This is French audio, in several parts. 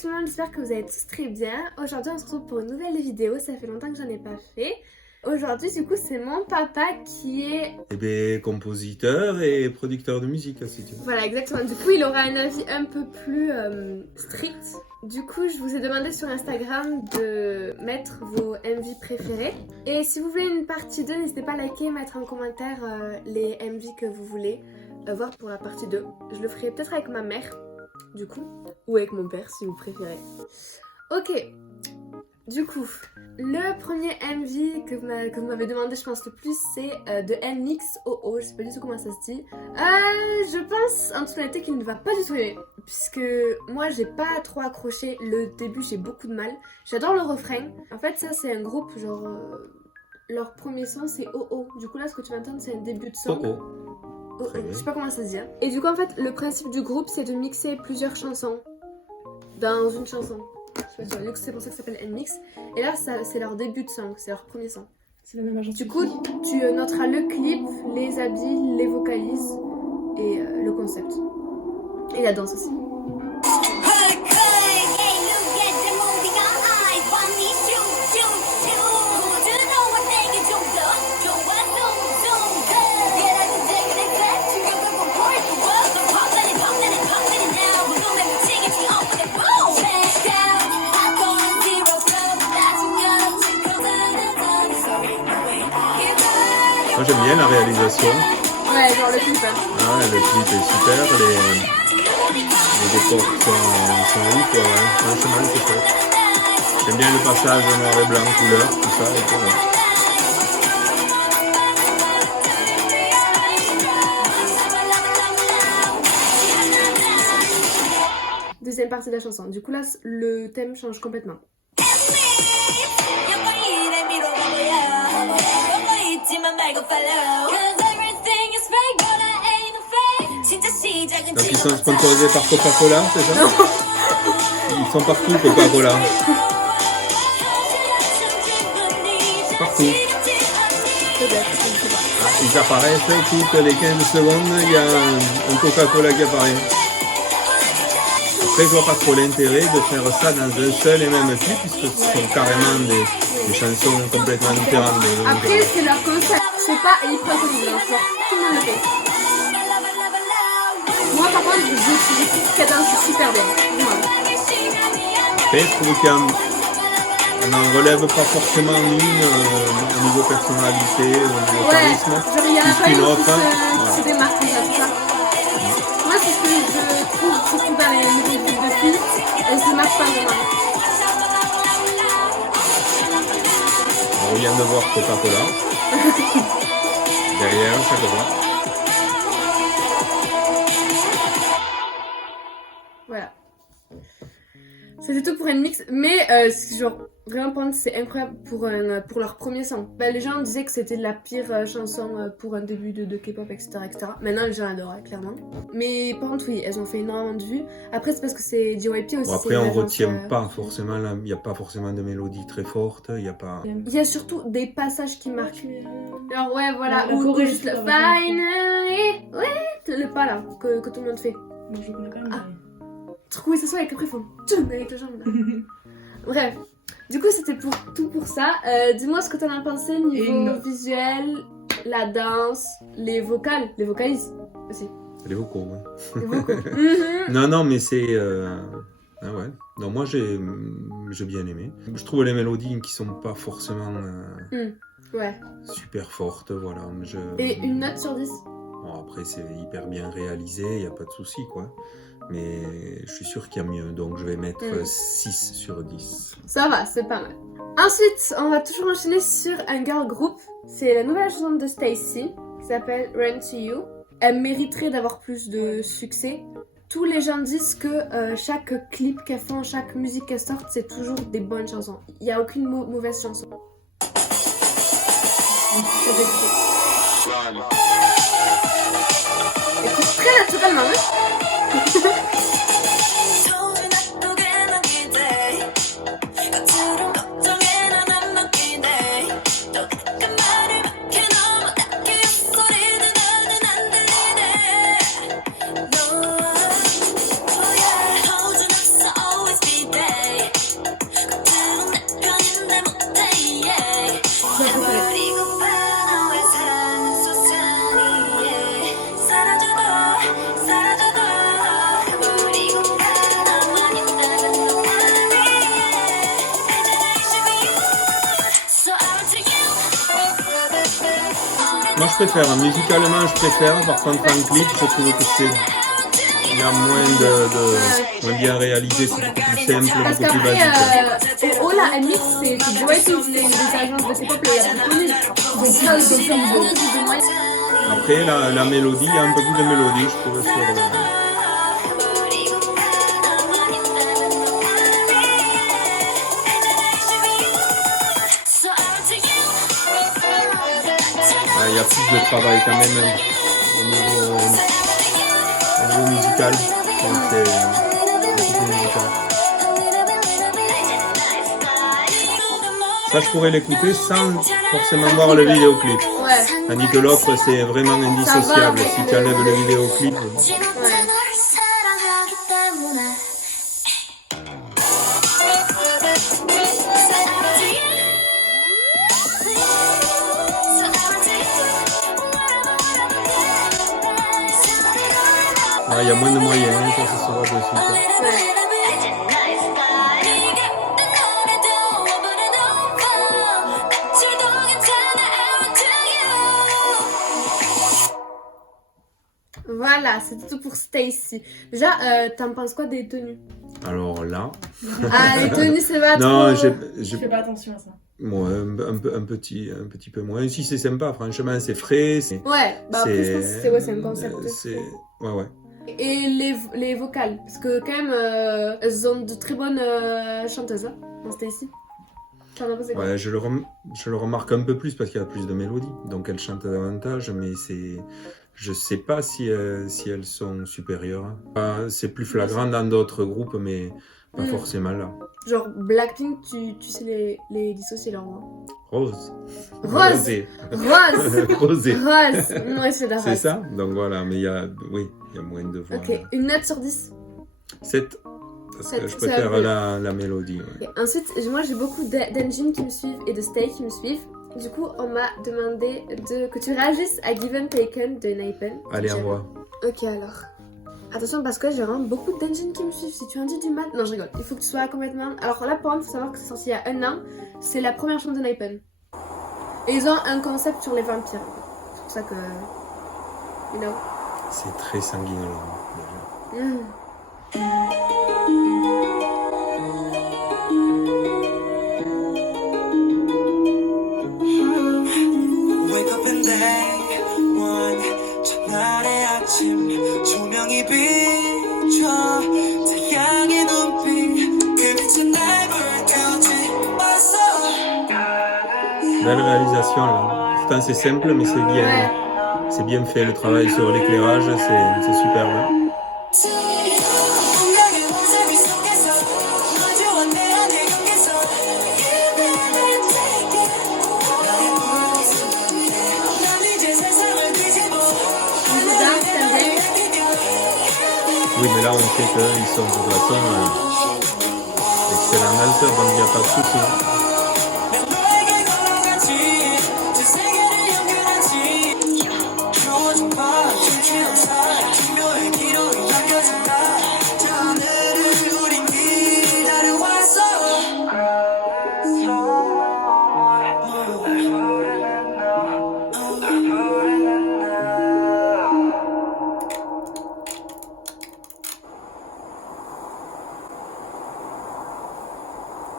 tout le monde, j'espère que vous allez tous très bien. Aujourd'hui on se retrouve pour une nouvelle vidéo, ça fait longtemps que j'en ai pas fait. Aujourd'hui du coup c'est mon papa qui est... compositeur et producteur de musique aussi. Tu vois. Voilà exactement, du coup il aura un avis un peu plus strict. Du coup je vous ai demandé sur Instagram de mettre vos MV préférés. Et si vous voulez une partie 2, n'hésitez pas à liker et mettre en commentaire les MV que vous voulez voir pour la partie 2. Je le ferai peut-être avec ma mère. Du coup, ou avec mon père si vous préférez. Ok, du coup, le premier MV que vous m'avez demandé, je pense le plus, c'est de NMIXOO, je sais pas du tout comment ça se dit. Je pense en toute honnêteté qu'il ne va pas du tout aimer, puisque moi j'ai pas trop accroché le début, j'ai beaucoup de mal. J'adore le refrain. En fait, ça c'est un groupe genre leur premier son c'est OO. Du coup là, ce que tu vas entendre, c'est un début de son. Je sais pas comment ça se dit. Et du coup, en fait, le principe du groupe, c'est de mixer plusieurs chansons dans une chanson. Je sais pas, du coup, c'est pour ça que ça s'appelle NMIX. Et là, c'est leur début de son, c'est leur premier son. C'est la même agence. Du coup, tu noteras le clip, les habits, les vocalises et le concept. Et la danse aussi. Moi j'aime bien la réalisation. Ouais, genre le clip. Ah, le clip est super, les décors sont ouf, quoi, ouais. Franchement c'est chouette. J'aime bien le passage noir et blanc, couleur, tout ça et tout, ouais. Deuxième partie de la chanson. Du coup là, le thème change complètement. Donc ils sont sponsorisés par Coca-Cola, c'est ça? Non. Ils sont partout, Coca-Cola. Partout. Ah, ils apparaissent toutes les 15 secondes, il y a un Coca-Cola qui apparaît. Après, je vois pas trop l'intérêt de faire ça dans un seul et même clip, puisque ce sont carrément des chansons complètement différentes. Après, c'est leur concept. C'est pas hyper connu, genre tout le monde le fait. Moi, par contre, je trouve qu'elle danse super bien. Après, je trouve qu'on n'en relève pas forcément une au niveau personnalité, au niveau charisme. Genre, il y en a pas une qui se démarque déjà, tout ça. Moi, c'est ce que je trouve surtout dans les nouveaux clips de filles. Elles se marquent pas vraiment. On vient de voir Coca-Cola. Derrière, ça commence. Voilà. C'était tout pour NMIX, mais genre vraiment pendant c'est incroyable pour leur premier son. Bah, les gens disaient que c'était la pire chanson pour un début de K-pop, etc., etc. Maintenant les gens adorent, clairement. Mais par contre oui, elles ont fait énormément de vues. Après c'est parce que c'est JYP aussi. Bon, après on retient pas forcément, il n'y a pas forcément de mélodie très forte, il y a pas... Il y a surtout des passages qui marquent. Genre ouais voilà, ou juste le finally, ouais, le pas là, que tout le monde fait. Mais je connais quand même. Oui, c'est ça, avec après ils font tchoum avec les jambes là. Bref, du coup c'était tout pour ça. Dis-moi ce que t'en as pensé niveau visuel, la danse, les vocalises aussi. Les vocaux, ouais. Les vocaux. Non, mais c'est... Ah ouais. Non, moi j'ai bien aimé. Je trouve les mélodies qui sont pas forcément Ouais. super fortes, voilà. Et une note sur 10? Bon, après c'est hyper bien réalisé, il n'y a pas de souci, quoi. Mais je suis sûr qu'il y a mieux, donc je vais mettre 6 sur 10. Ça va, c'est pas mal. Ensuite, on va toujours enchaîner sur un girl group. C'est la nouvelle chanson de Stacy, qui s'appelle Run to You. Elle mériterait d'avoir plus de succès. Tous les gens disent que chaque clip qu'elles font, chaque musique qu'elles sortent, c'est toujours des bonnes chansons. Il n'y a aucune mauvaise chanson. Écoute très naturellement, hein. Moi je préfère, musicalement je préfère, par contre en clip je trouve que c'est... Il y a moins moins bien réalisé, c'est beaucoup plus simple, Parce beaucoup plus qu'après, basique. Ola MX, c'est Joytube, c'est une des agences de K-pop les plus connues. Donc ça, ils ont beaucoup plus de moyens. Après la mélodie, il y a un peu plus de mélodie je trouve sur le... Il y a plus de travail quand même au niveau musical. Donc c'est beaucoup plus musical. Ça, je pourrais l'écouter sans forcément voir le vidéoclip. Ouais. Tandis que l'autre, c'est vraiment indissociable. Si tu enlèves le vidéoclip. Ouais. Il y a moins de moyens, hein, ça se voit dessus. Quoi. Ouais. Voilà, c'était tout pour Stacy. Déjà, t'en penses quoi des tenues? Alors là... Ah, les tenues, c'est pas Non, trop... Je fais pas attention à ça. Moi, un petit peu moins. Si c'est sympa, franchement, c'est frais. Ouais, bah après, je pense que c'est un concept. Ouais. Et les vocales, parce que quand même, elles ont de très bonnes chanteuses, hein, dans Stacy. T'en as pensé quoi? Ouais, je le remarque un peu plus parce qu'il y a plus de mélodies. Donc elles chantent davantage, mais c'est... Je sais pas si elles sont supérieures. C'est plus flagrant dans d'autres groupes, mais pas forcément là. Genre Blackpink, tu sais les dissocier leur voix. Rose. Rosé. Rosé. Rose. Ouais, c'est la C'est rose. ça. Donc voilà, mais il y a moins de voix. Ok, une note sur 10. 7. Parce que 7, je préfère la mélodie. Ouais. Et ensuite, moi j'ai beaucoup d'Enjin qui me suivent et de Stay qui me suivent. Du coup, on m'a demandé que tu réagisses à Given Taken de Naipen. Allez, envoie. Ok, alors. Attention, parce que j'ai vraiment beaucoup d'Enjin qui me suivent. Si tu en dis du mal. Non, je rigole. Il faut que tu sois complètement. Alors là, pour moi, il faut savoir que c'est sorti il y a 1 an. C'est la première chanson de Naipen. Et ils ont un concept sur les vampires. C'est pour ça que. You know. C'est très sanguinolent. Wake up and day one 첫날의 아침 조명이 비춰 태양의 눈빛 그 빛은 날 불태워지웠어. Belle réalisation là. Pourtant c'est simple mais c'est bien fait. Le travail sur l'éclairage c'est superbe. Oui, mais là on sait qu'ils sont de toute façon excellents danseurs, donc il n'y a pas de souci.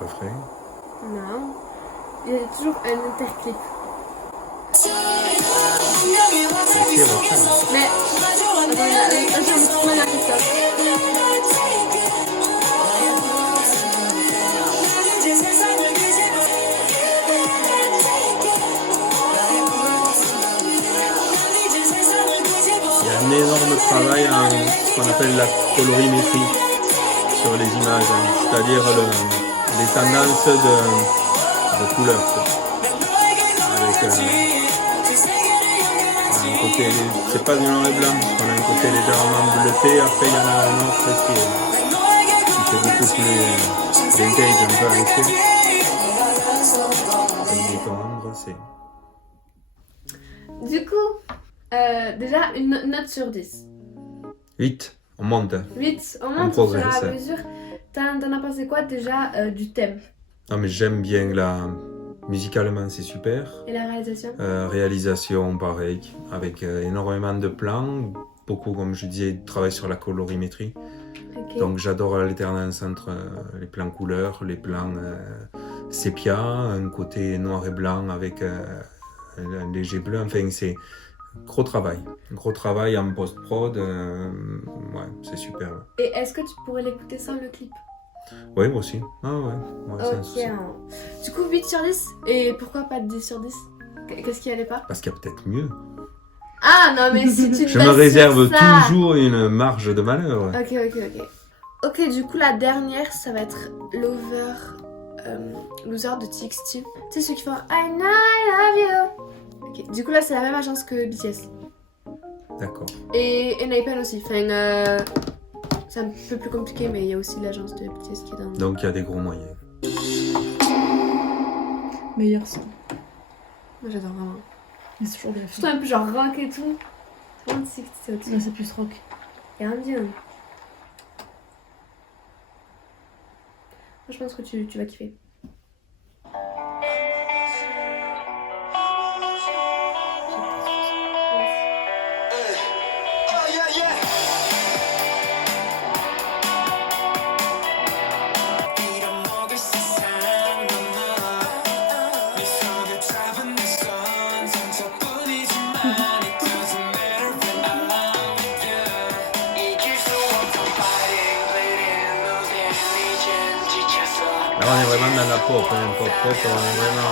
Pas frais. Non. Il y a toujours un interclip. Ok, refais. Mais. Attends, je vais la Christophe. Il y a un énorme travail en ce qu'on appelle la colorimétrie sur les images, hein. C'est-à-dire les tendances de couleurs. Quoi. Avec un côté, c'est pas du noir et blanc, parce qu'on a un côté légèrement bleuté, après il y en a un autre qui fait beaucoup plus vintage, un peu avec des commandes, c'est... Du coup, déjà une note sur 10. 8, on monte. 8, on On monte au fur et progresse. à mesure. T'en as pensé quoi déjà du thème? Non mais j'aime bien Musicalement, c'est super. Et la réalisation? Réalisation, pareil, avec énormément de plans. Beaucoup, comme je disais, de travail sur la colorimétrie. Ok. Donc j'adore l'alternance entre les plans couleurs, les plans sépia, un côté noir et blanc avec un léger bleu. Enfin, c'est gros travail en post-prod. Ouais, c'est super. Et est-ce que tu pourrais l'écouter sans le clip? Oui, moi aussi. Ah ouais, c'est un souci. Du coup, 8 sur 10. Et pourquoi pas 10 sur 10? Qu'est-ce qui allait pas? Parce qu'il y a peut-être mieux. Ah non, mais si tu Je me me bases réserve sur ça. toujours une marge de manœuvre. Ok. Ok, du coup, la dernière, ça va être Loser de TXT. Tu sais, ceux qui font I know I love you. Ok, du coup, là, c'est la même agence que BTS. D'accord. Et N.I.P.N aussi. Enfin, c'est un peu plus compliqué, mais il y a aussi l'agence de BTS qui est dans. Donc il y a des gros moyens. Meilleur son. Moi, j'adore vraiment. Mais c'est toujours bien Surtout fait. un peu genre rock et tout. Vraiment, TXT, c'est au-dessus. Là, c'est plus rock. Et indien. Je pense que tu vas kiffer. Là, on est vraiment dans la pop, hein, pop, on est vraiment...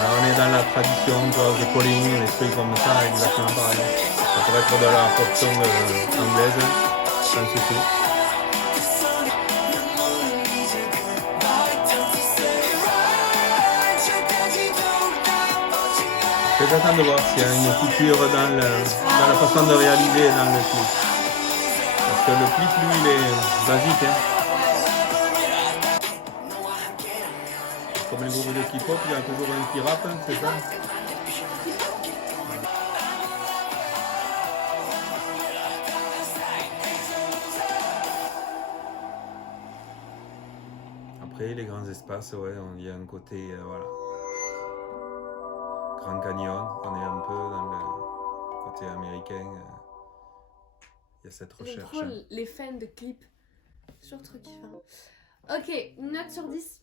on est dans la tradition de Calling, les trucs comme ça, exactement pareil. Ça pourrait être de la pop song anglaise, sans souci. J'attends de voir s'il y a une couture dans la façon de réaliser dans le clip. Parce que le clip, lui, il est basique. Hein. Comme les groupes de K-pop, il y a toujours un petit rap, c'est ça? Après, les grands espaces, ouais, il y a un côté, voilà. Grand Canyon, on est un peu dans le côté américain. Il y a cette J'aime recherche. trop les fans de clips. C'est toujours trop kiffant. Ok, une note sur 10.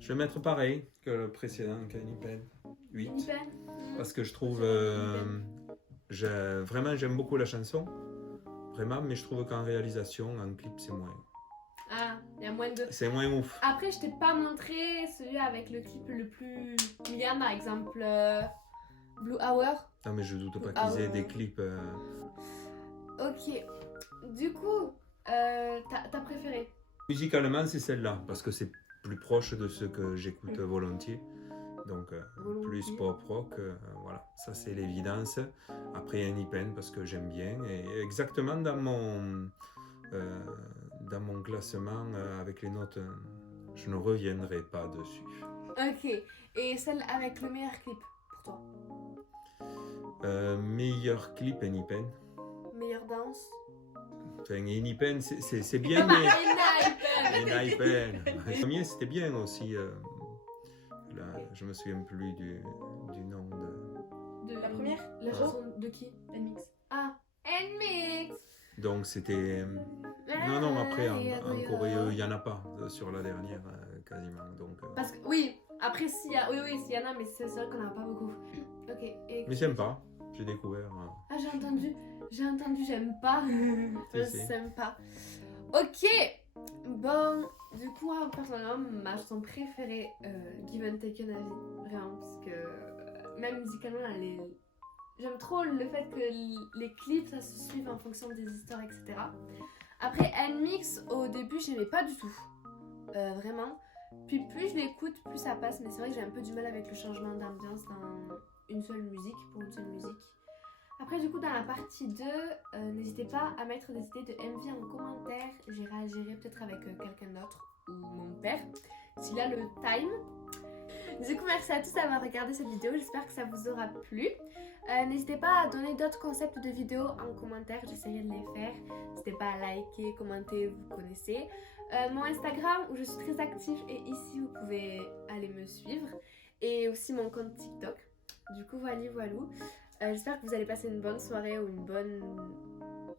Je vais mettre pareil que le précédent, N.I.P.N. 8. N.I.P.N. Parce que je trouve... vraiment, j'aime beaucoup la chanson. Vraiment, mais je trouve qu'en réalisation, en clip, c'est moins. Ah, il y a moins de... C'est moins ouf. Après, je t'ai pas montré celui avec le clip le plus... Il y en a, par exemple, Blue Hour. Non, mais je doute pas qu'ils aient des clips... Ok. Du coup, t'as préféré? Musicalement, c'est celle-là, parce que c'est plus proche de ce que j'écoute volontiers. Donc, plus pop rock, voilà, ça c'est l'évidence. Après, N.I.P.N. parce que j'aime bien. Et exactement dans mon classement avec les notes, je ne reviendrai pas dessus. Ok. Et celle avec le meilleur clip pour toi? Meilleur clip, N.I.P.N. Meilleure danse? Enfin, N.I.P.N. c'est bien, mais... N.I.P.N. Le premier, c'était bien aussi. Là, je me souviens plus du nom de... De la première? La chanson de qui? N-Mix. Ah, N-Mix. Donc c'était... Non, après en Corée, il n'y en a pas sur la dernière quasiment. Donc, Parce que, oui, après s'il y a... Oui, s'il y en a, mais c'est vrai qu'on n'en a pas beaucoup. Ok. Et... Mais j'aime pas, j'ai découvert... Ah, j'ai entendu, j'aime pas. Je Si. s'aime pas. Ok. Bon, du coup, moi, personnellement, ma chanson préférée, Given Taken à vie, vraiment, parce que même musicalement, j'aime trop le fait que les clips, ça se suive en fonction des histoires, etc. Après, N-Mix, au début, j'aimais pas du tout, vraiment. Puis plus je l'écoute, plus ça passe, mais c'est vrai que j'ai un peu du mal avec le changement d'ambiance dans une seule musique, pour une seule musique. Après, du coup, dans la partie 2, n'hésitez pas à mettre des idées de MV en commentaire. J'y réagirai peut-être avec quelqu'un d'autre ou mon père, s'il a le time. Du coup, merci à tous d'avoir regardé cette vidéo. J'espère que ça vous aura plu. N'hésitez pas à donner d'autres concepts de vidéos en commentaire. J'essaierai de les faire. N'hésitez pas à liker, commenter, vous connaissez. Mon Instagram où je suis très active et ici vous pouvez aller me suivre. Et aussi mon compte TikTok. Du coup, voilà. J'espère que vous allez passer une bonne soirée ou une bonne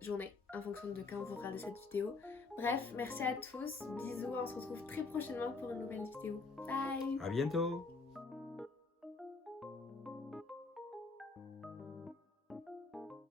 journée en fonction de quand vous regardez cette vidéo. Bref, merci à tous, bisous, on se retrouve très prochainement pour une nouvelle vidéo. Bye! À bientôt!